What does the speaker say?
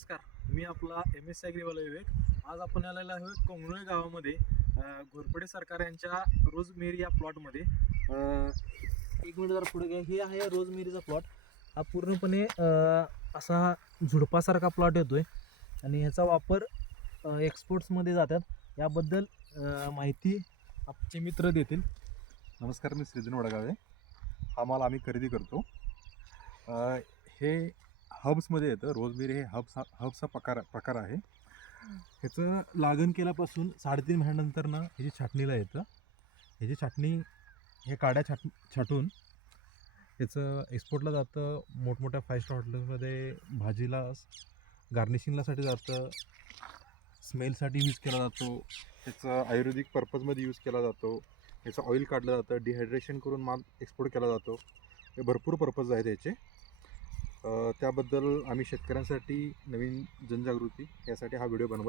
नमस्कार, मी आपला MS ॲग्रीवाला विवेक. आज आपण आलेलो आहे कोंगनोळी गावामध्ये घोरपडे सरकार यांच्या रोजमेरी या प्लॉटमध्ये. एक मिनिट जरा पुढे घ्या. हे आहे रोजमेरीचा प्लॉट. हा पूर्णपणे असा झुडपासारखा प्लॉट येतोय आणि ह्याचा वापर एक्सपोर्ट्समध्ये जातात. याबद्दल माहिती आमचे मित्र देतील. नमस्कार, मी श्रीधन वडगावे. हा माल आम्ही खरेदी करतो. हे हब्समध्ये येतं. रोजमेरी हे हब्सचा प्रकार आहे. ह्याचं लागण केल्यापासून 3.5 महिन्यानंतर ना ह्याची छाटणीला येतं. ह्याची छाटणी हे काड्या छाटून ह्याचं एक्सपोर्टला जातं. मोठमोठ्या 5 स्टार हॉटेल्समध्ये भाजीला गार्निशिंगलासाठी जातं. स्मेलसाठी यूज केला जातो. ह्याचा आयुर्वेदिक पर्पजमध्ये यूज केला जातो. ह्याचं ऑइल काढलं जातं. डिहायड्रेशन करून माल एक्सपोर्ट केला जातो. हे भरपूर पर्पज आहेत याचे. त्याबद्दल आम्ही शेतकऱ्यांसाठी नवीन जनजागृती यासाठी हा व्हिडिओ बनवत